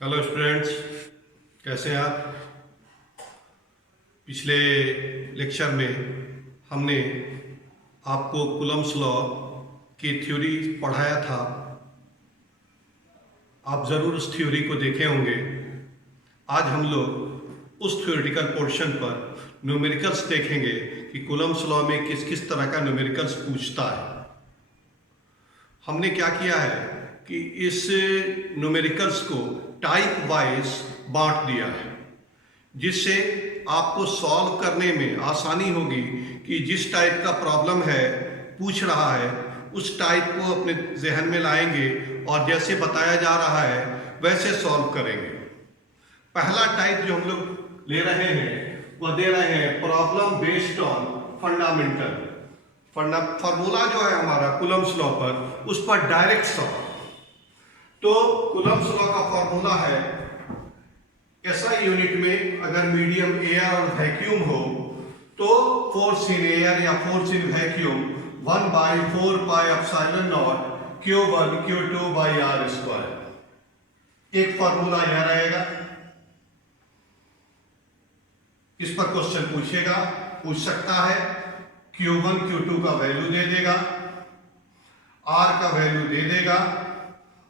Hello students, कैसे हैं आप। पिछले लेक्चर में हमने आपको कूलम्स लॉ की थ्योरी पढ़ाया था। आप ज़रूर उस थ्योरी को देखे होंगे। आज हम लोग उस थ्योरेटिकल पोर्शन पर न्यूमेरिकल्स देखेंगे कि कूलम्स लॉ में किस किस तरह का न्यूमेरिकल्स पूछता है। हमने क्या किया है कि इस न्यूमेरिकल्स को टाइप वाइज बांट दिया है, जिससे आपको सॉल्व करने में आसानी होगी कि जिस टाइप का प्रॉब्लम है पूछ रहा है उस टाइप को अपने जहन में लाएंगे और जैसे बताया जा रहा है वैसे सॉल्व करेंगे। पहला टाइप जो हम लोग ले रहे हैं वह दे रहे हैं problem based on fundamental. Formula जो है हमारा कूलम्स लॉ पर, उस पर डायरेक्ट सॉल्व। तो कूलम्स लॉ का फॉर्मूला है SI यूनिट में अगर मीडियम एयर और वैक्यूम हो तो फोर्स इन एयर या force in vacuum 1/4 pi epsilon not Q1 Q2 by R square. एक फॉर्मूला यह रहेगा। इस पर क्वेश्चन पूछ सकता है। Q1 Q2 का वैल्यू दे देगा, R का वैल्यू दे देगा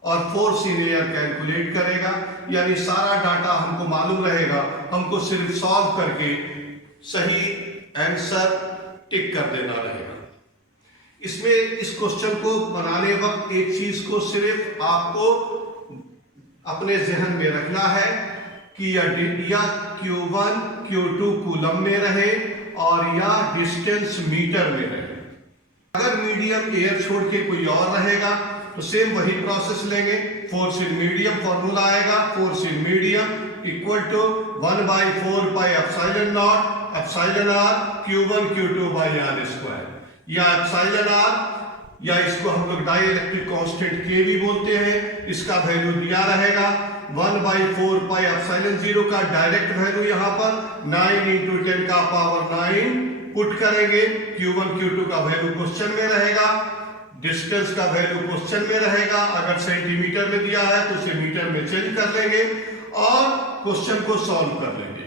और फोर्स इन एयर कैलकुलेट करेगा। यानी सारा डाटा हमको मालूम रहेगा, हमको सिर्फ सॉल्व करके सही आंसर टिक कर देना रहेगा। इसमें इस क्वेश्चन को बनाने वक्त एक चीज को सिर्फ आपको अपने जहन में रखना है कि या Q1 Q2 कूलम में रहे और या डिस्टेंस मीटर में रहे। अगर मीडियम एयर छोड़ के कोई और रहेगा तो सेम वही प्रोसेस लेंगे। फोर्स इन मीडियम फॉर्मूला आएगा, force in medium equal to 1/4 pi epsilon naught epsilon R Q1 Q2 by R square. या एप्सिलॉन R, या इसको हम लोग डाई इलेक्ट्रिक कांस्टेंट K भी बोलते हैं, इसका वैल्यू दिया रहेगा 1/4 पाई एप्सिलॉन 0 का डायरेक्ट वैल्यू यहां पर 9 × 10 का पावर 9 पुट करेंगे। Q1 Q2 का वैल्यू क्वेश्चन में रहेगा, डिस्टेंस का वैल्यू क्वेश्चन में रहेगा। अगर सेंटीमीटर में दिया है तो उसे मीटर में चेंज कर लेंगे और क्वेश्चन को सॉल्व कर लेंगे।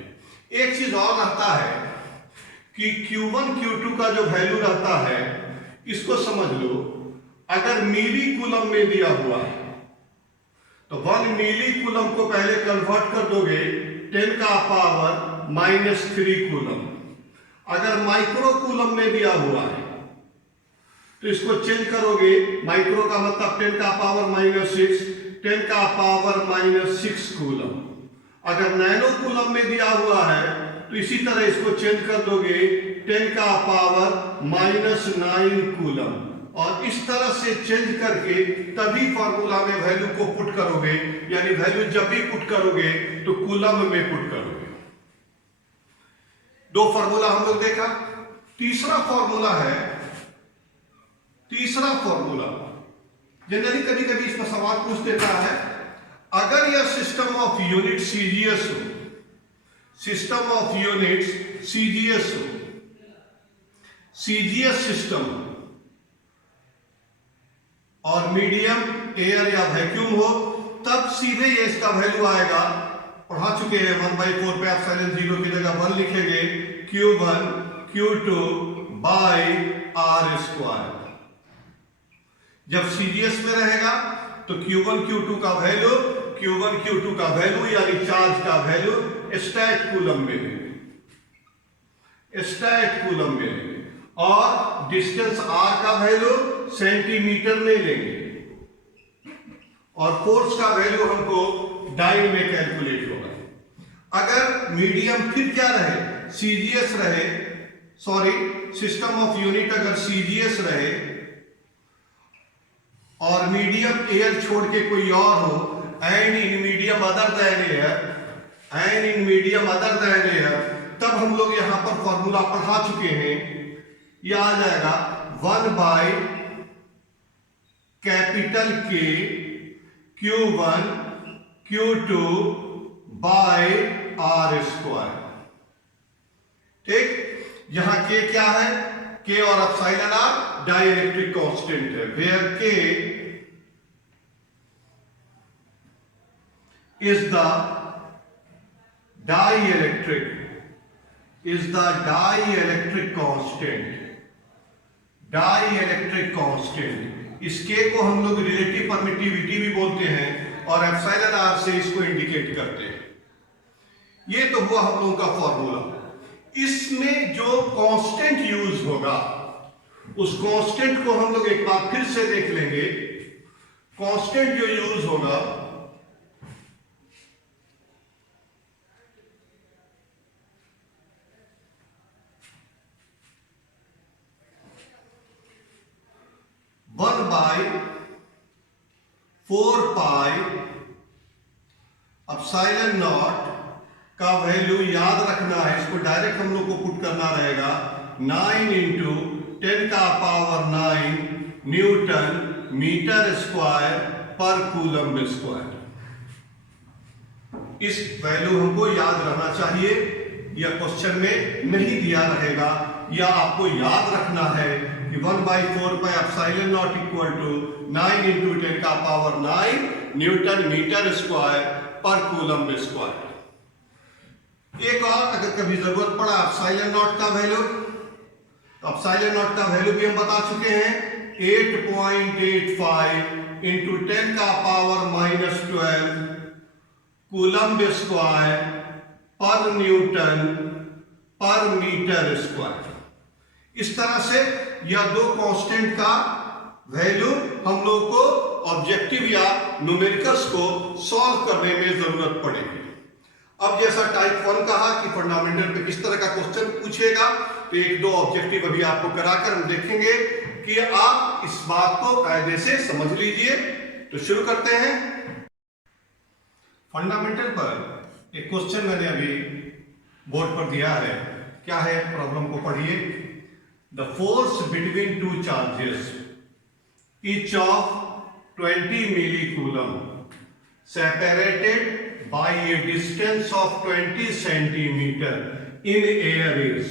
एक चीज और रहता है कि Q1 Q2 का जो वैल्यू रहता है, इसको समझ लो। अगर मिली कूलम में दिया हुआ है तो 1 मिली कूलम को पहले कन्वर्ट कर दोगे 10 का पावर -3 कूलम। अगर माइक्रो कूलम में दिया हुआ है तो इसको चेंज करोगे, माइक्रो का मतलब 10 का पावर -6, 10 का पावर -6 कूलम। अगर नैनो कूलम में दिया हुआ है तो इसी तरह इसको चेंज कर दोगे 10 का पावर -9 कूलम। और इस तरह से चेंज करके तभी फॉर्मूला में वैल्यू को पुट करोगे। यानी वैल्यू जब भी पुट करोगे तो कूलम में पुट करोगे। दो फॉर्मूला हम लोग देखा। तीसरा फॉर्मूला जनरली कभी कभी इसमें सवाल पूछ देता है, अगर यह सिस्टम ऑफ यूनिट CGS हो, सिस्टम ऑफ यूनिट्स CGS हो, CGS सिस्टम और मीडियम एयर या वैक्यूम हो, तब सीधे ये इसका वैल्यू आएगा। पढ़ा चुके हैं 1/4 पे एप्सिलॉन 0 की जगह 1 लिखेंगे, Q1 Q2 by R square. जब CGS में रहेगा तो Q1 Q2 का वैल्यू यानी चार्ज का वैल्यू स्टैट कूलम में लेंगे, और डिस्टेंस R का वैल्यू सेंटीमीटर में लेंगे और फोर्स का वैल्यू हमको डाई में कैलकुलेट होगा। अगर मीडियम फिर क्या रहे, CGS रहे, सिस्टम ऑफ यूनिट अगर CGS रहे और मीडियम एयर छोड़ के कोई और हो, and in medium other than air, तब हम लोग यहां पर फॉर्मूला पढ़ा चुके हैं। यह आ जाएगा 1/K Q1 Q2 by R square. ठीक, यहां K क्या है, K और epsilon R dielectric constant है, where K is the dielectric constant। इस K को हम लोग रिलेटिव परमिटिविटी भी बोलते हैं और एप्सिलॉन r से इसको इंडिकेट करते हैं। ये तो हुआ हम लोगों का फॉर्मूला। इसमें जो कांस्टेंट यूज होगा उस कांस्टेंट को हम लोग एक बार फिर से देख लेंगे। कांस्टेंट जो यूज होगा one by 4 pi epsilon naught का वैल्यू याद रखना है। इसको डायरेक्ट हम लोग को पुट करना रहेगा 9 इंटू 10 का पावर 9 न्यूटन मीटर स्क्वायर पर कूलम्ब स्क्वायर। इस वैल्यू हमको याद रहना चाहिए। यह क्वेश्चन में नहीं दिया रहेगा, या आपको याद रखना है कि 1/4 pi epsilon naught equal to 9 into 10 का पावर 9 न्यूटन मीटर स्क्वायर पर कूलम्ब स्क्वायर। एक और अगर कभी जरूरत पड़ा एप्सिलॉन नॉट का वैल्यू, तो एप्सिलॉन नॉट का वैल्यू भी हम बता चुके हैं 8.85 इंटू 10 का पावर -12 कूलम्ब स्क्वायर पर न्यूटन पर मीटर स्क्वायर। इस तरह से यह दो कांस्टेंट का वैल्यू हम लोग को ऑब्जेक्टिव या न्यूमेरिकल्स को सॉल्व करने में जरूरत पड़ेगी। अब जैसा टाइप 1 कहा कि फंडामेंटल पे किस तरह का क्वेश्चन पूछेगा, तो एक दो ऑब्जेक्टिव अभी आपको कराकर हम देखेंगे कि आप इस बात को कायदे से समझ लीजिए। तो शुरू करते हैं। फंडामेंटल पर एक क्वेश्चन मैंने अभी बोर्ड पर दिया है। क्या है, प्रॉब्लम को पढ़िए। The force between two charges each of 20 millicoulombs separated by a distance of 20 centimeter in air is।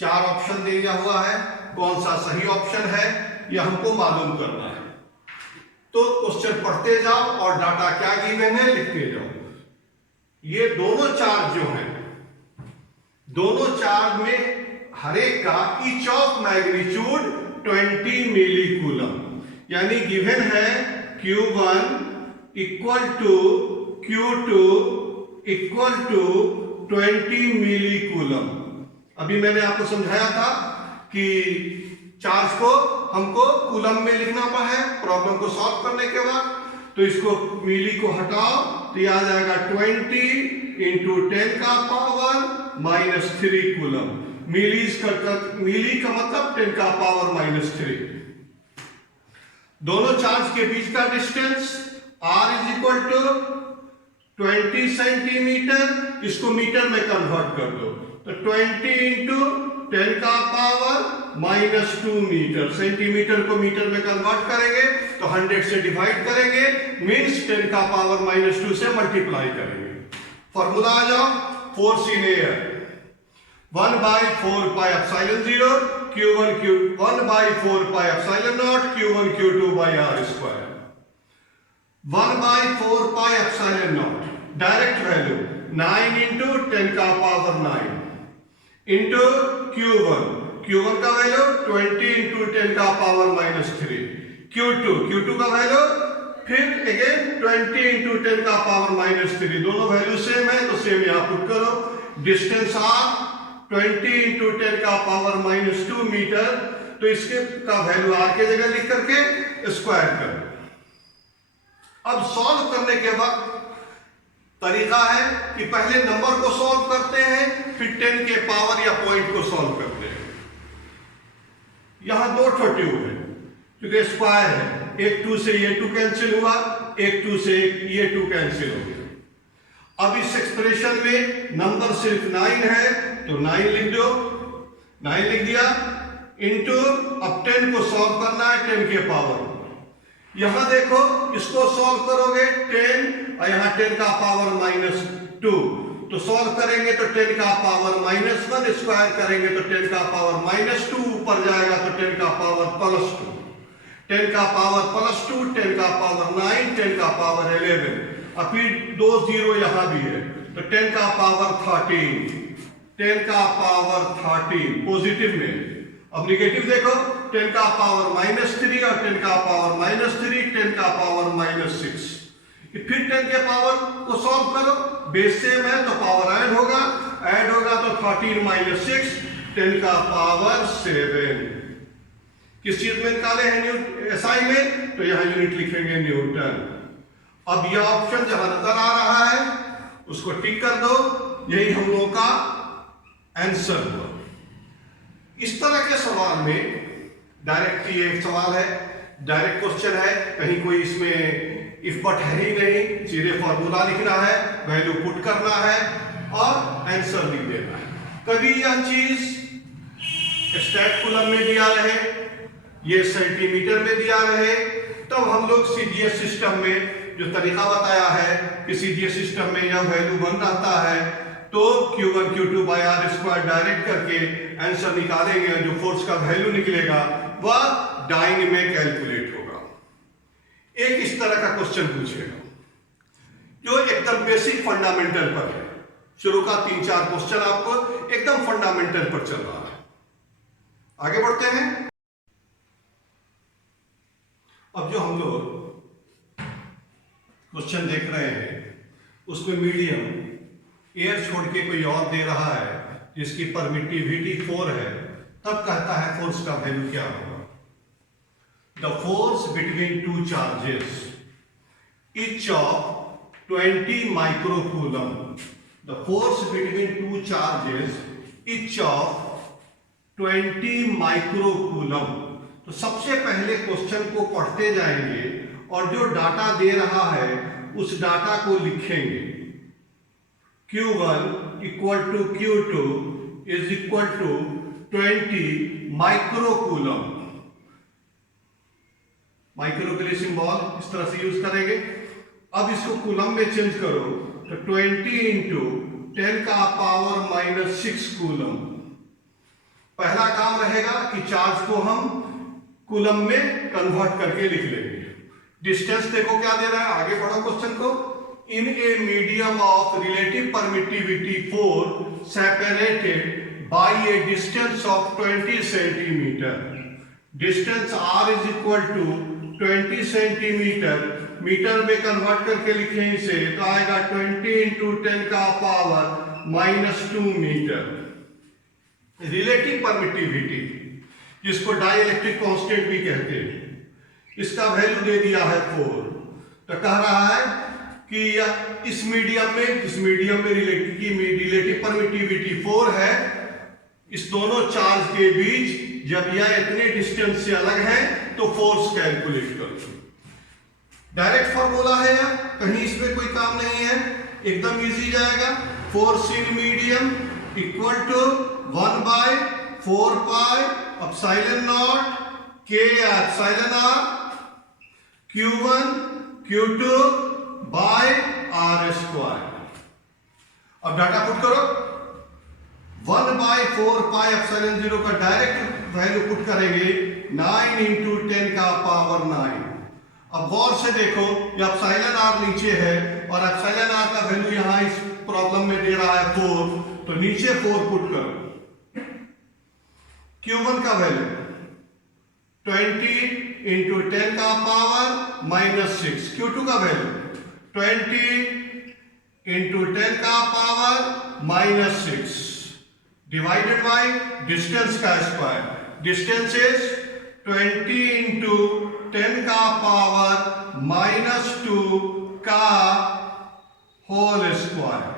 चार ऑप्शन दिया हुआ है, कौन सा सही ऑप्शन है यह हमको मालूम करना है। तो क्वेश्चन पढ़ते जाओ और डाटा क्या गिवन है लिखते जाओ। ये दोनों चार्ज जो हैं, दोनों चार्ज में हर एक का ईच ऑफ मैग्नीट्यूड 20 मिलीकूलम, यानी गिवन है Q1 equal to Q2 equal to 20 millicoulomb. अभी मैंने आपको समझाया था कि चार्ज को हमको कूलम में लिखना पड़ा है प्रॉब्लम को सॉल्व करने के बाद। तो इसको मिली को हटाओ तो यह आ जाएगा 20 इंटू 10 का पावर -3 कूलम। मिली का मतलब 10 का पावर -3। दोनों चार्ज के बीच का distance r is equal to 20 centimetre. इसको मीटर में कन्वर्ट कर दो तो 20 इंटू 10 का पावर -2 मीटर। सेंटीमीटर को मीटर में कन्वर्ट करेंगे तो 100 से डिवाइड करेंगे, मीन्स 10 का पावर -2 से मल्टीप्लाई करेंगे। फॉर्मूला आ जाओ, force in air 1/4 pi epsilon 0 Q1 Q 1/4 pi epsilon not Q1 Q2 by r square. 1/4 pi epsilon not direct value 9 into 10 का पावर 9 इंटू Q1 का वैल्यू 20 इंटू 10 का power -3। Q2 का value फिर again 20 into 10 का power -3। दोनों value same है तो same यहां पुट करो। डिस्टेंस r 20 इंटू 10 का पावर -2 मीटर, तो इसके का वैल्यू r के जगह लिख करके स्क्वायर करो। अब सॉल्व करने के वक्त तरीका है कि पहले नंबर को सॉल्व करते हैं, फिर 10 के पावर या पॉइंट को सॉल्व करते हैं। यहां दो ट्यूब है क्योंकि स्क्वायर है, एक 2 से ये 2 कैंसिल हुआ, एक 2 से ये 2 कैंसिल हो गया। अब इस एक्सप्रेशन में नंबर सिर्फ 9 है तो 9 लिख दो, 9 लिख दिया इंटू अब 10 को सॉल्व करना है 10 के पावर। यहां देखो इसको सॉल्व करोगे 10 और यहां 10 का पावर -2, तो सॉल्व करेंगे तो 10 का पावर -1, स्क्वायर करेंगे तो 10 का पावर -2, ऊपर जाएगा तो 10 का पावर +2, 10 का पावर +2, 10 का पावर 9, 10 का पावर 11। और फिर 2 0 यहां भी है, तो 10 का पावर 13, 10 का पावर 13 पॉजिटिव में। अब निगेटिव देखो, 10 का पावर -3 और 10 का पावर -3, 10 का पावर -6। फिर 10 के पावर को सॉल्व करो, बेस सेम है तो पावर ऐड होगा तो 13 - 6, 10 का पावर 7। किस चीज में निकाले हैं एसआई में, तो यहां यूनिट लिखेंगे न्यूटन। अब यह ऑप्शन जहां नजर आ रहा है उसको टिक कर दो, यही हम लोगों का आंसर हुआ। इस तरह के सवाल में डायरेक्ट, ये एक सवाल है, डायरेक्ट क्वेश्चन है, कहीं कोई इसमें इफ बट है ही नहीं, सीधे फॉर्मूला लिखना है, वैल्यू पुट करना है और आंसर लिख देना है। कभी यह चीज स्टैट कूलम में दिया रहे, ये सेंटीमीटर में दिया रहे, तब हम लोग सीडीएस सिस्टम में जो तरीका बताया है कि सीडीएस सिस्टम में यह वैल्यू बन रहता है, तो Q1 Q2 by R square direct करके आंसर निकालेंगे। जो फोर्स का वैल्यू निकलेगा वह डाइन में कैलकुलेट होगा। एक इस तरह का क्वेश्चन पूछेगा जो एकदम बेसिक फंडामेंटल पर है। शुरू का 3-4 क्वेश्चन आपको एकदम फंडामेंटल पर चल रहा है। आगे बढ़ते हैं। अब जो हम लोग क्वेश्चन देख रहे हैं उसमें मीडियम एयर छोड़ के कोई और दे रहा है जिसकी परमिटिविटी 4 है, तब कहता है फोर्स का वैल्यू क्या होगा। The force between two charges, each of 20 microcoulomb. The force between two charges, each of 20 microcoulomb. तो सबसे पहले क्वेश्चन को पढ़ते जाएंगे और जो डाटा दे रहा है उस डाटा को लिखेंगे। Q1 equal to Q2 is equal to 20 microcoulomb। Micro के लिए सिंबल इस तरह से यूज करेंगे। अब इसको कूलम में चेंज करो तो 20 इंटू 10 का पावर -6 कूलम। पहला काम रहेगा कि चार्ज को हम कूलम में कन्वर्ट करके लिख लेंगे। डिस्टेंस देखो क्या दे रहा है, आगे पढ़ो क्वेश्चन को। In a medium of relative permittivity 4 separated by a distance of 20 centimetre. Distance r is equal to 20 centimetre, metre में कन्वर्ट करके लिखें इसे तो आएगा 20 इंटू 10 का पावर -2 मीटर। रिलेटिव परमिटिविटी जिसको डाइलेक्ट्रिक कांस्टेंट भी कहते हैं, इसका वैल्यू दे दिया है 4। तो कह रहा है कि इस मीडियम में रिलेटिव परमिटिविटी 4 है, इस दोनों चार्ज के बीच जब यह इतने डिस्टेंस से अलग है तो फोर्स कैलकुलेट करो। डायरेक्ट फॉर्मूला है या कहीं इसमें कोई काम नहीं है, एकदम इजी जाएगा। Force in medium equal to 1/4 pi epsilon naught K epsilon R Q1 Q2 by R square. अब डाटा पुट करो, 1/4 पाई एप्सिलॉन 0 का डायरेक्ट वैल्यू पुट करेंगे 9 इंटू 10 का पावर 9। अब गौर से देखो ये एप्सिलॉन R नीचे है और एप्सिलॉन R का वैल्यू यहां इस प्रॉब्लम में दे रहा है 4, तो नीचे 4 पुट करो। Q1 का वैल्यू 20 इंटू 10 का पावर -6। Q2 का वैल्यू 20 इंटू 10 का पावर -6 डिवाइडेड बाय डिस्टेंस का स्क्वायर। डिस्टेंस इज 20 इंटू 10 का पावर -2 का होल स्क्वायर।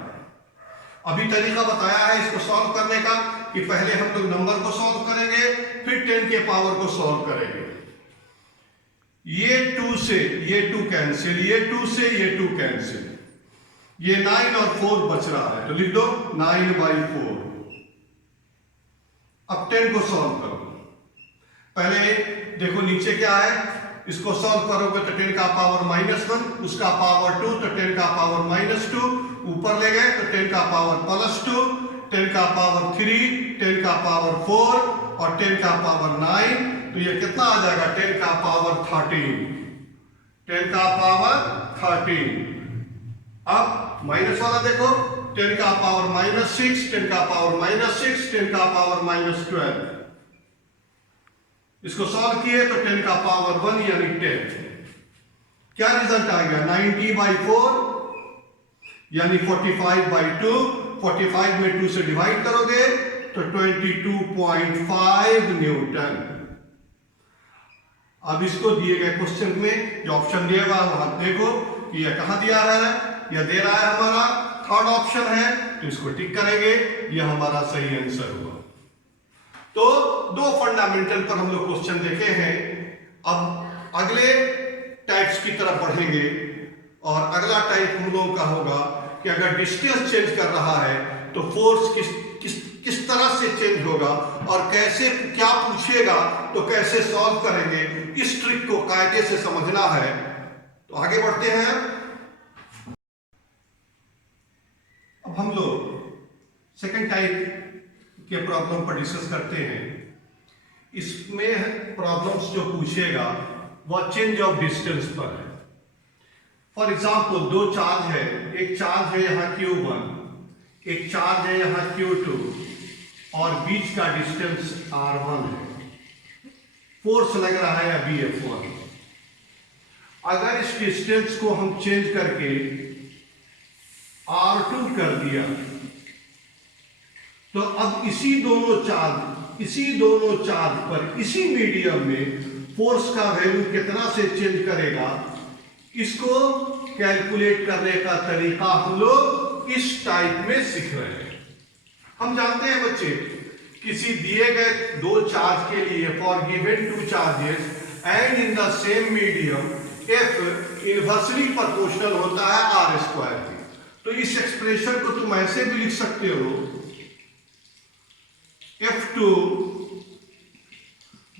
अभी तरीका बताया है इसको सॉल्व करने का कि पहले हम लोग नंबर को सॉल्व करेंगे फिर 10 के पावर को सॉल्व करेंगे। ये 2 से ये 2 कैंसिल, ये 2 से ये 2 कैंसिल, ये 9 और 4 बच रहा है तो लिख दो 9/4। अब 10 को सॉल्व करो। पहले देखो नीचे क्या है, इसको सॉल्व करोगे तो 10 का पावर -1, उसका पावर 2 तो 10 का पावर -2, ऊपर ले गए तो 10 का पावर +2, 10 का पावर 3, 10 का पावर 4 और 10 का पावर 9, तो ये कितना आ जाएगा 10 का पावर 13, 10 का पावर 13। अब माइनस वाला देखो, 10 का पावर -6, 10 का पावर -6, 10 का पावर -12। इसको सॉल्व किए तो 10 का पावर 1 यानी 10। क्या रिजल्ट आ गया? 90/4 यानी 45/2। 45 में 2 से डिवाइड करोगे तो 22.5 न्यूटन। अब इसको दिए गए क्वेश्चन में जो ऑप्शन दिया हुआ वहां देखो कि यह कहां दिया है, यह दे रहा है हमारा थर्ड ऑप्शन है, तो इसको टिक करेंगे, यह हमारा सही आंसर हुआ। तो दो फंडामेंटल पर हम लोग क्वेश्चन देखे हैं। अब अगले टाइप्स की तरफ बढ़ेंगे और अगला टाइप हम लोगों का होगा कि अगर डिस्टेंस चेंज कर रहा है तो फोर्स किस तरह से चेंज होगा और कैसे, क्या पूछेगा तो कैसे सॉल्व करेंगे, इस ट्रिक को कायदे से समझना है। तो आगे बढ़ते हैं। अब हम लोग सेकंड टाइप के प्रॉब्लम पर डिस्कस करते हैं। इसमें प्रॉब्लम्स जो पूछेगा वह चेंज ऑफ डिस्टेंस पर है। फॉर एग्जाम्पल दो चार्ज है, एक चार्ज है यहां Q1, एक चार्ज है यहां Q2 और बीच का डिस्टेंस R1 है। फोर्स लग रहा है अभी F1। अगर इस डिस्टेंस को हम चेंज करके R2 कर दिया तो अब इसी दोनों चार्ज पर इसी मीडियम में फोर्स का वैल्यू कितना से चेंज करेगा, इसको कैलकुलेट करने का तरीका हम लोग इस टाइप में सीख रहे हैं। हम जानते हैं बच्चे, किसी दिए गए दो चार्ज के लिए for given two charges and in the same medium F inversely proportional होता है R² की। तो इस एक्सप्रेशन को तुम ऐसे भी लिख सकते हो, F2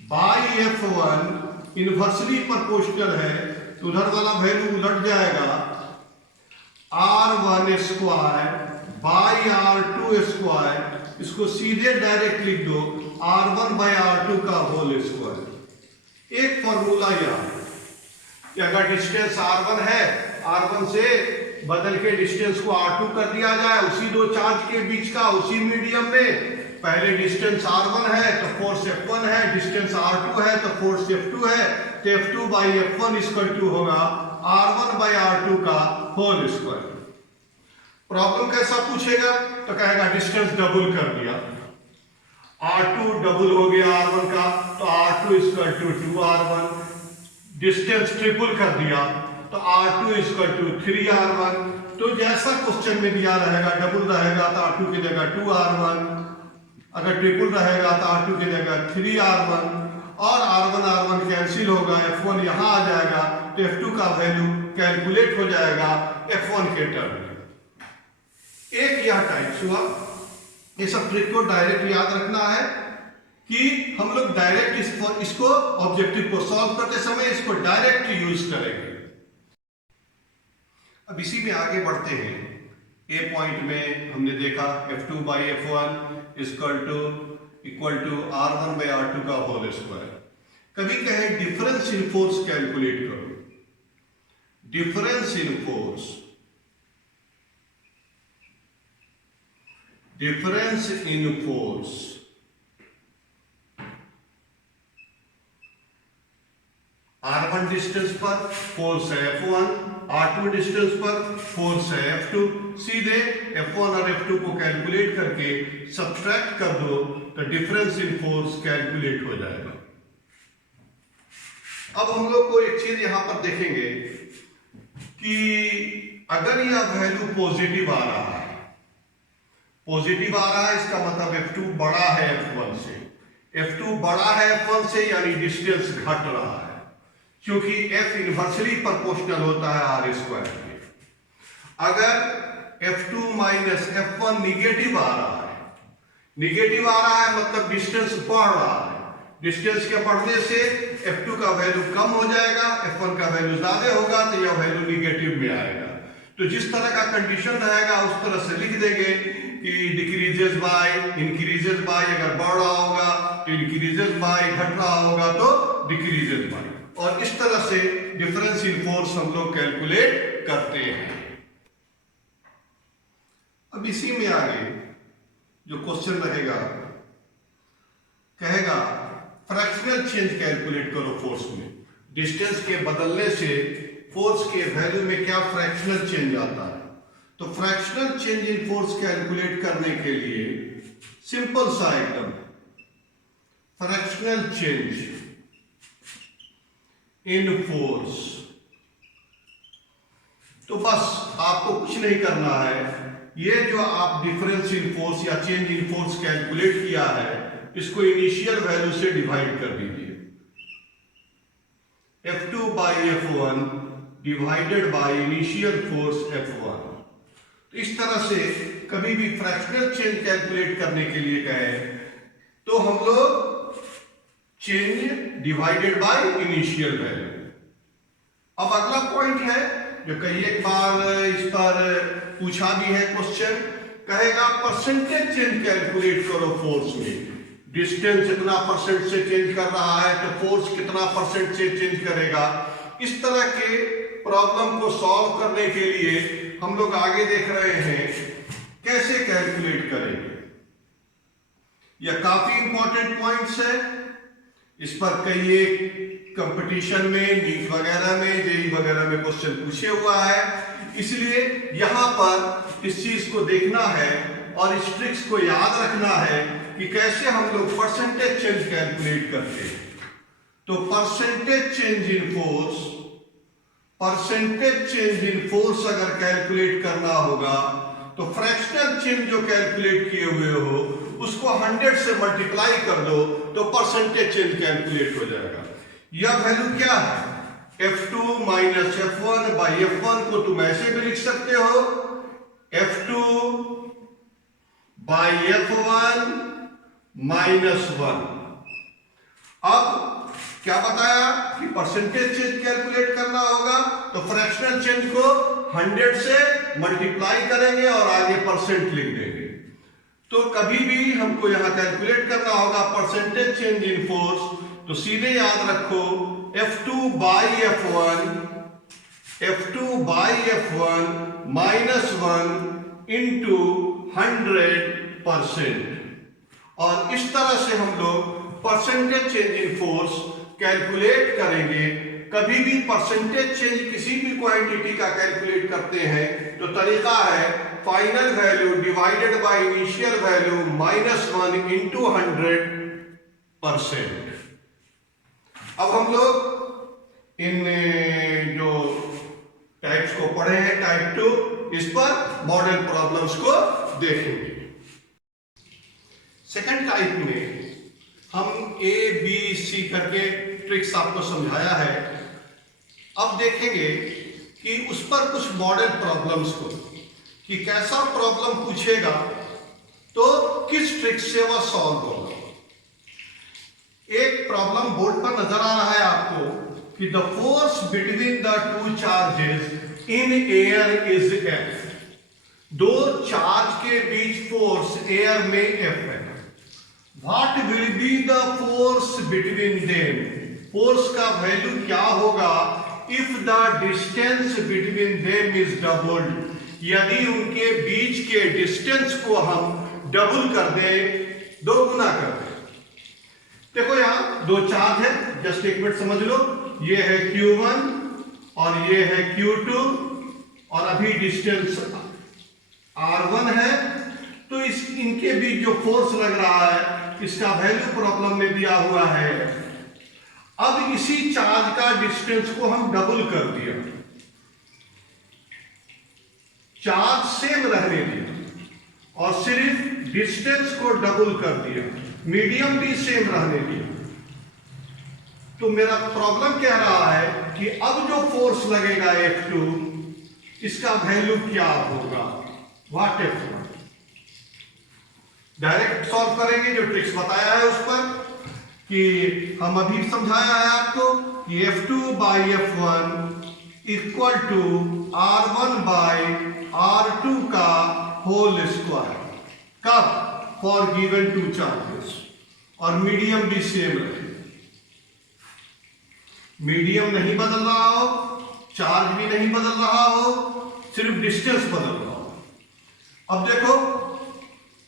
by F1 inversely proportional है तो उधर वाला वैल्यू उलट जाएगा, R1² बाई R2²। इसको सीधे डायरेक्ट लिख दो, R1/R2 का होल स्क्वायर। एक फॉर्मूला यह है कि अगर डिस्टेंस R1 है, R1 से बदल के डिस्टेंस को R2 कर दिया जाए, उसी दो चार्ज के बीच का उसी मीडियम में। पहले डिस्टेंस R1 है तो फोर्स F1 है, डिस्टेंस R2 है तो फोर्स F2 है, तो F2/F1 इक्वल टू होगा R1/R2 का होल स्क्वायर। प्रॉब्लम कैसा पूछेगा तो कहेगा डिस्टेंस डबल कर दिया, R2 डबल हो गया R1 का तो R2 equal to 2R1। Distance triple कर दिया तो R2 इक्वल टू 3R1। तो जैसा क्वेश्चन में दिया रहेगा, डबल रहेगा तो R2 की जगह 2R1, अगर ट्रिपल रहेगा तो R2 की जगह 3R1 और R1 कैंसिल होगा, F1 यहां आ जाएगा तो F2 का वैल्यू कैलकुलेट हो जाएगा F1 के टर्म में। एक यह टाइप्स हुआ। ये सब ट्रिक को डायरेक्ट याद रखना है कि हम लोग डायरेक्ट इसको ऑब्जेक्टिव को सॉल्व करते समय इसको डायरेक्ट यूज करेंगे। अब इसी में आगे बढ़ते हैं। ए पॉइंट में हमने देखा F2/F1 इक्वल टू R1/R2 का होल स्क्वायर। कभी कहे डिफरेंस इन फोर्स कैलकुलेट करो, difference in force, difference in force R1 distance पर फोर्स है F1, R2 डिस्टेंस पर फोर्स है F2। सीधे F1 और F2 को कैलकुलेट करके सब्ट्रैक्ट कर दो तो डिफरेंस इन फोर्स कैलकुलेट हो जाएगा। अब हम लोग को एक चीज यहां पर देखेंगे कि अगर यह वैल्यू पॉजिटिव आ रहा है, पॉजिटिव आ रहा है इसका मतलब F2 बड़ा है F1 से। F2 बड़ा है F1 से यानी डिस्टेंस घट रहा है, क्योंकि F इनवर्सली प्रोपोर्शनल होता है R² के। अगर F2 माइनस F1 निगेटिव आ रहा है, निगेटिव आ रहा है मतलब डिस्टेंस बढ़ रहा है। डिस्टेंस के बढ़ने से F2 का वैल्यू कम हो जाएगा, F1 का वैल्यू ज्यादा होगा तो यह वैल्यू निगेटिव में आएगा। तो जिस तरह का कंडीशन रहेगा उस तरह से लिख देंगे कि डिक्रीजेस बाय, इंक्रीजेस बाय, अगर बढ़ रहा होगा तो इंक्रीजेस बाय, घट रहा होगा तो डिक्रीजेस बाय। और इस तरह से डिफरेंस इन फोर्स हम लोग कैलकुलेट करते हैं। अब इसी में आगे जो क्वेश्चन रहेगा, कहेगा फ्रैक्शनल चेंज कैलकुलेट करो फोर्स में। डिस्टेंस के बदलने से फोर्स के वैल्यू में क्या फ्रैक्शनल चेंज आता है। तो fractional change in force calculate करने के लिए सिंपल सा एकदम फ्रैक्शनल चेंज इन फोर्स, तो बस आपको कुछ नहीं करना है। ये जो आप डिफरेंस इन फोर्स या चेंज इन फोर्स कैलकुलेट किया है, इसको इनिशियल वैल्यू से डिवाइड कर दीजिए। F2 by F1 divided by initial force F1। तो इस तरह से कभी भी फ्रैक्शनल चेंज कैलकुलेट करने के लिए कहे तो हम लोग change divided by initial value. अब अगला पॉइंट है जो कई एक बार इस पर पूछा भी है क्वेश्चन, कहेगा परसेंटेज चेंज कैलकुलेट करो फोर्स में। डिस्टेंस इतना परसेंट से चेंज कर रहा है तो फोर्स कितना परसेंट से चेंज करेगा। इस तरह के प्रॉब्लम को सॉल्व करने के लिए हम लोग आगे देख रहे हैं कैसे कैलकुलेट करेंगे। यह काफी इंपॉर्टेंट पॉइंट्स है। इस पर कई एक कंपटीशन में, नीट वगैरह में, जेईई वगैरह में क्वेश्चन पूछे हुआ है, इसलिए यहां पर इस चीज को देखना है और इस ट्रिक्स को याद रखना है कि कैसे हम लोग परसेंटेज चेंज कैलकुलेट करते हैं। तो percentage change in force, percentage change in force अगर कैलकुलेट करना होगा तो फ्रैक्शनल चेंज जो कैलकुलेट किए हुए हो उसको 100 से मल्टीप्लाई कर दो तो परसेंटेज चेंज कैलकुलेट हो जाएगा। यह वैल्यू क्या है, F2 minus F1 by F1 को तुम ऐसे भी लिख सकते हो, F2 बाई F1 माइनस 1। अब क्या बताया कि परसेंटेज चेंज कैलकुलेट करना होगा तो फ्रैक्शनल चेंज को 100 से मल्टीप्लाई करेंगे और आगे परसेंट लिख देंगे। तो कभी भी हमको यहां कैलकुलेट करना होगा परसेंटेज चेंज इन फोर्स, तो सीधे याद रखो F2 by F1, F2 by F1 minus 1 into 100%। और इस तरह से हम लोग percentage change in force calculate करेंगे। कभी भी परसेंटेज चेंज किसी भी क्वांटिटी का कैलकुलेट करते हैं तो तरीका है final value divided by initial value minus 1 into 100%। अब हम लोग इन जो टाइप्स को पढ़े हैं, टाइप 2, इस पर मॉडल प्रॉब्लम्स को देखेंगे। सेकंड टाइप में हम A, B, C करके ट्रिक्स आपको समझाया है। अब देखेंगे कि उस पर कुछ मॉडल प्रॉब्लम्स को, कि कैसा प्रॉब्लम पूछेगा तो किस ट्रिक से वह सॉल्व होगा। एक प्रॉब्लम बोर्ड पर नजर आ रहा है आपको कि the force between the two charges in air is F। दो चार्ज के बीच फोर्स एयर में F है। What will be the force between them? Force का वैल्यू क्या होगा if the distance between them is doubled? यदि उनके बीच के डिस्टेंस को हम डबल कर दें, दो गुना कर दें। देखो यहां दो चार्ज है, जस्ट एक मिनट समझ लो। ये है Q1 और ये है Q2 और अभी डिस्टेंस R1 है। तो इनके बीच जो फोर्स लग रहा है इसका वैल्यू प्रॉब्लम में दिया हुआ है। अब इसी चार्ज का डिस्टेंस को हम डबल कर दिया, चार्ज सेम रहने दिया और सिर्फ डिस्टेंस को डबल कर दिया, मीडियम भी सेम रहने दिया। तो मेरा प्रॉब्लम कह रहा है कि अब जो फोर्स लगेगा F2, इसका वैल्यू क्या होगा, व्हाट F1। डायरेक्ट सॉल्व करेंगे, जो ट्रिक्स बताया है उस पर, कि हम अभी समझाया है आपको कि F2 by F1 equal to R1 by R2 का होल स्क्वायर। कब, फॉर गिवन टू चार्जेस, और मीडियम भी सेम रहे। मीडियम नहीं बदल रहा हो, चार्ज भी नहीं बदल रहा हो, सिर्फ डिस्टेंस बदल रहा हो। अब देखो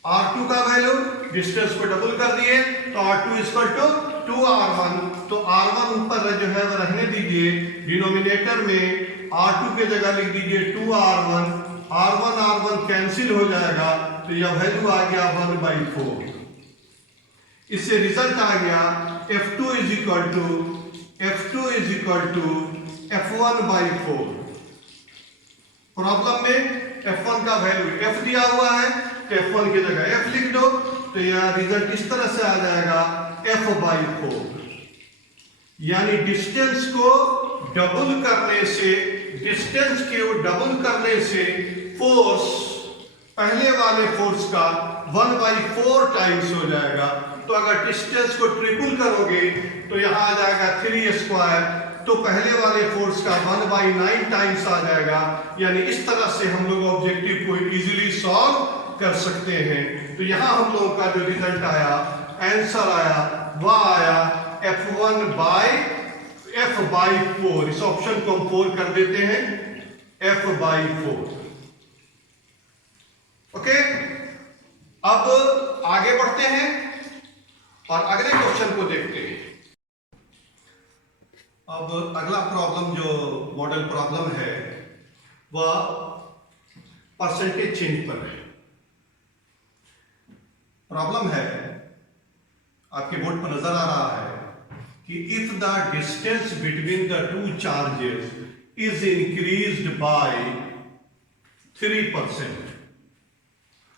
R2 का वैल्यू, डिस्टेंस को डबल कर दिए तो R2 इक्वल टू 2R1, तो R1 ऊपर जो है वो रहने दीजिए, डिनोमिनेटर में R2 के जगह लिख दीजिए 2R1, R1 कैंसिल हो जाएगा तो यह वैल्यू आ गया 1/4। इससे रिजल्ट आ गया F2 is equal to F1/4। Problem में F1 का वैल्यू F दिया हुआ है तो F1 की जगह F लिख दो, तो यह रिजल्ट इस तरह से आ जाएगा F/4। यानी डिस्टेंस को डबल करने से फोर्स पहले वाले फोर्स का 1/4 टाइम्स हो जाएगा। तो अगर डिस्टेंस को ट्रिपल करोगे तो यहां आ जाएगा 3², तो पहले वाले फोर्स का 1/9 टाइम्स आ जाएगा। यानी इस तरह से हम लोग ऑब्जेक्टिव को इजीली सॉल्व कर सकते हैं। तो यहां हम लोगों का जो रिजल्ट आया, आंसर आया, वह आया F/4। इस ऑप्शन को हम 4 कर देते हैं, F/4। ओके, अब आगे बढ़ते हैं और अगले क्वेश्चन को देखते हैं। अब अगला प्रॉब्लम जो मॉडल प्रॉब्लम है वह परसेंटेज चेंज पर है। प्रॉब्लम है, आपके बोर्ड पर नजर आ रहा है कि if the distance between the two charges is increased by 3%,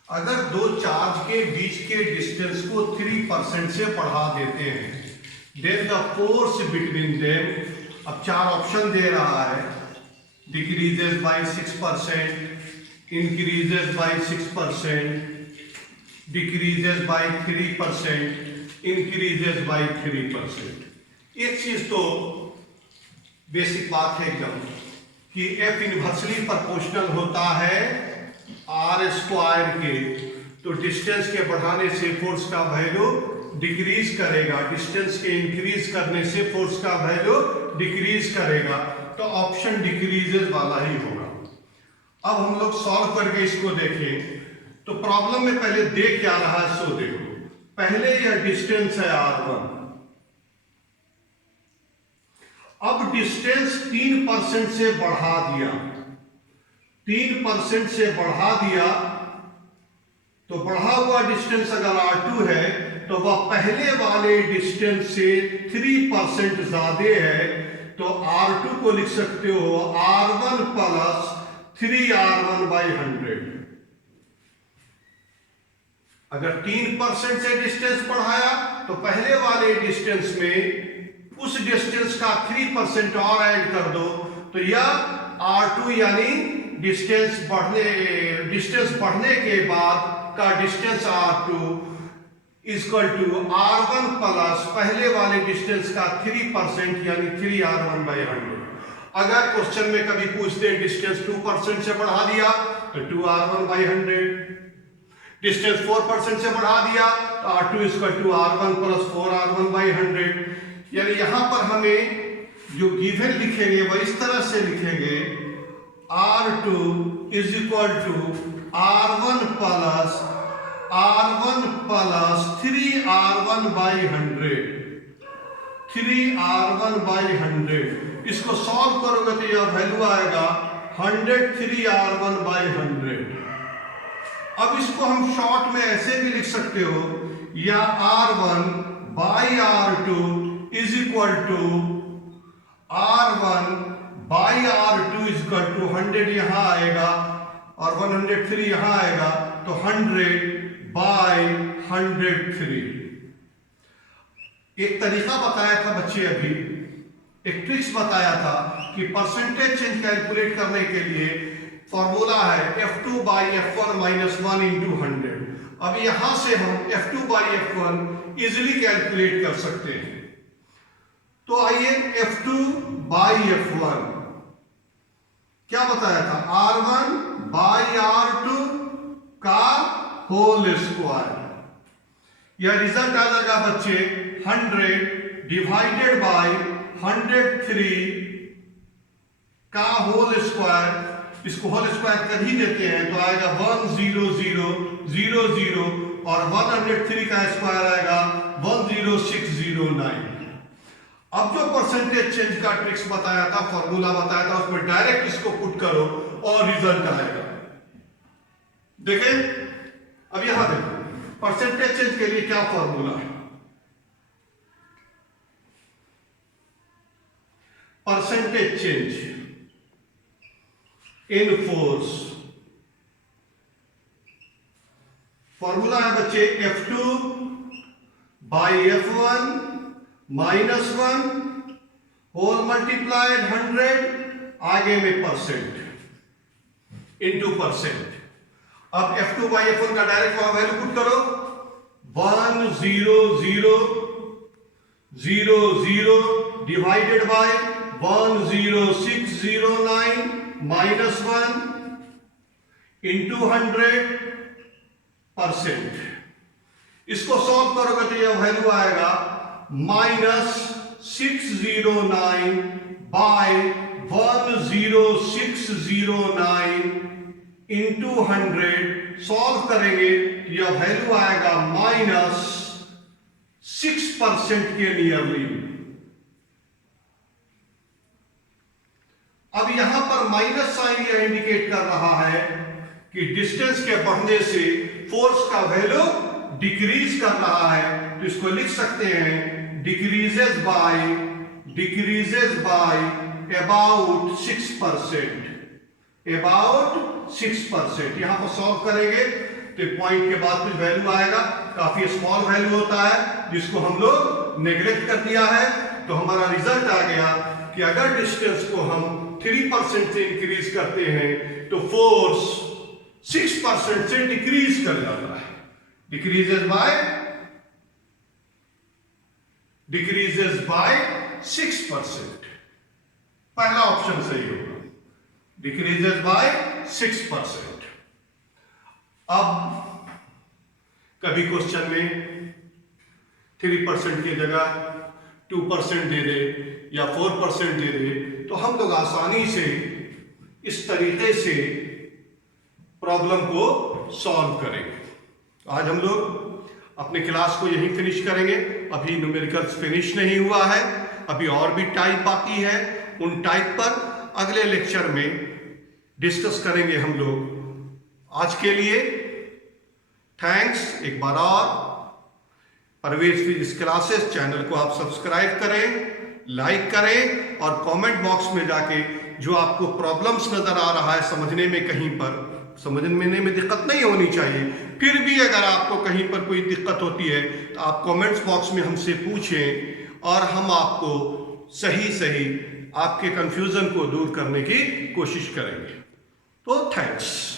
अगर दो चार्ज के बीच के डिस्टेंस को 3% से बढ़ा देते हैं, then the force between them, अब 4 ऑप्शन दे रहा है, decreases by 6%, increases by 6%, decreases by 3%, increases by 3%। एक चीज तो बेसिक बात है एकदम कि F इनवर्सली प्रोपोर्शनल होता है R² के, तो डिस्टेंस के बढ़ाने से फोर्स का वैल्यू डिक्रीज करेगा, डिस्टेंस के इंक्रीज करने से फोर्स का वैल्यू डिक्रीज करेगा, तो ऑप्शन डिक्रीजेस वाला ही होगा। अब हम लोग सॉल्व करके इसको देखें तो प्रॉब्लम में पहले दे क्या रहा है सो देखो। पहले यह डिस्टेंस है R1, अब डिस्टेंस 3% से बढ़ा दिया, 3% से बढ़ा दिया, तो बढ़ा हुआ डिस्टेंस अगर R2 है तो वह पहले वाले डिस्टेंस से 3% ज्यादा है, तो R2 को लिख सकते हो R1 प्लस 3R1/100। अगर 3% से डिस्टेंस बढ़ाया तो पहले वाले डिस्टेंस में उस डिस्टेंस का 3% और ऐड कर दो, तो यह R2 यानी डिस्टेंस बढ़ने के बाद का distance R2 equal to R1 plus पहले वाले डिस्टेंस का 3% यानी 3R1/100। अगर क्वेश्चन में कभी पूछते हैं डिस्टेंस 2% से बढ़ा दिया तो 2R1/100, डिस्टेंस 4% से बढ़ा दिया तो R2 equal to R1 plus 4R1/100। यानी यहां पर हमें जो गिवन लिखेंगे वह इस तरह से लिखेंगे, R2 is equal to R1 plus 3R1/100, 3R1/100। इसको सॉल्व करोगे तो यह वैल्यू आएगा 100 3R1/100। अब इसको हम शॉर्ट में ऐसे भी लिख सकते हो, या R1/R2 is equal to R1/R2 is equal to 100 यहां आएगा और 103 यहां आएगा, तो 100/103। एक तरीका बताया था बच्चे, अभी एक ट्रिक्स बताया था कि परसेंटेज चेंज कैलकुलेट करने के लिए फॉर्मूला है F2/F1 - 1 × 100। अब यहां से हम F2/F1 इजिली कैलकुलेट कर सकते हैं। तो आइए F2/F1 क्या बताया था, R1/R2 का होल स्क्वायर। यह रिजल्ट आ जाएगा बच्चे 100 डिवाइडेड बाय 103 का होल स्क्वायर इसको होल स्क्वायर कर ही देते हैं तो आएगा 10000 और 103 का स्क्वायर आएगा 10609। अब जो परसेंटेज चेंज का ट्रिक्स बताया था, फॉर्मूला बताया था, उसमें डायरेक्ट इसको पुट करो और रिजल्ट आएगा। देखें, अब यहां देखो परसेंटेज चेंज के लिए क्या फॉर्मूला है। Percentage change in force, formula है बच्चे F2 by F1 minus 1 whole multiplied 100, आगे में परसेंट इंटू परसेंट। अब F2 बाई F1 का डायरेक्ट वैल्यू पुट करो, 10000 डिवाइडेड बाय 10609 माइनस 1 इंटू 100%। इसको सॉल्व करोगे तो यह वैल्यू आएगा -609 बाय 10609 इंटू 100। सॉल्व करेंगे तो यह वैल्यू आएगा -6% के नियरली। अब यहां पर माइनस साइन यह इंडिकेट कर रहा है कि डिस्टेंस के बढ़ने से फोर्स का वैल्यू डिक्रीज कर रहा है, तो इसको लिख सकते हैं डिक्रीजेस बाय अबाउट 6%। यहां पर सॉल्व करेंगे तो पॉइंट के बाद कुछ वैल्यू आएगा, काफी स्मॉल वैल्यू होता है जिसको हम लोग नेग्लेक्ट कर दिया है। तो हमारा रिजल्ट आ गया कि अगर डिस्टेंस को हम 3% से इंक्रीज करते हैं तो फोर्स 6% से डिक्रीज कर जाता है। Decreases by 6%। पहला ऑप्शन सही होगा, डिक्रीजेस बाय 6%। अब कभी क्वेश्चन में 3% की जगह 2% दे दे या 4% दे दे, तो हम लोग आसानी से इस तरीके से प्रॉब्लम को सॉल्व करेंगे। आज हम लोग अपने क्लास को यहीं फिनिश करेंगे। अभी न्यूमेरिकल्स फिनिश नहीं हुआ है, अभी और भी टाइप बाकी है। उन टाइप पर अगले लेक्चर में डिस्कस करेंगे हम लोग। आज के लिए थैंक्स एक बार और। परवेज फिजिक्स क्लासेस चैनल को आप सब्सक्राइब करें, लाइक करें और कमेंट बॉक्स में जाके जो आपको प्रॉब्लम्स नजर आ रहा है समझने में, कहीं पर समझने में दिक्कत नहीं होनी चाहिए, फिर भी अगर आपको कहीं पर कोई दिक्कत होती है तो आप कमेंट्स बॉक्स में हमसे पूछें और हम आपको सही आपके कंफ्यूजन को दूर करने की कोशिश करेंगे। तो थैंक्स।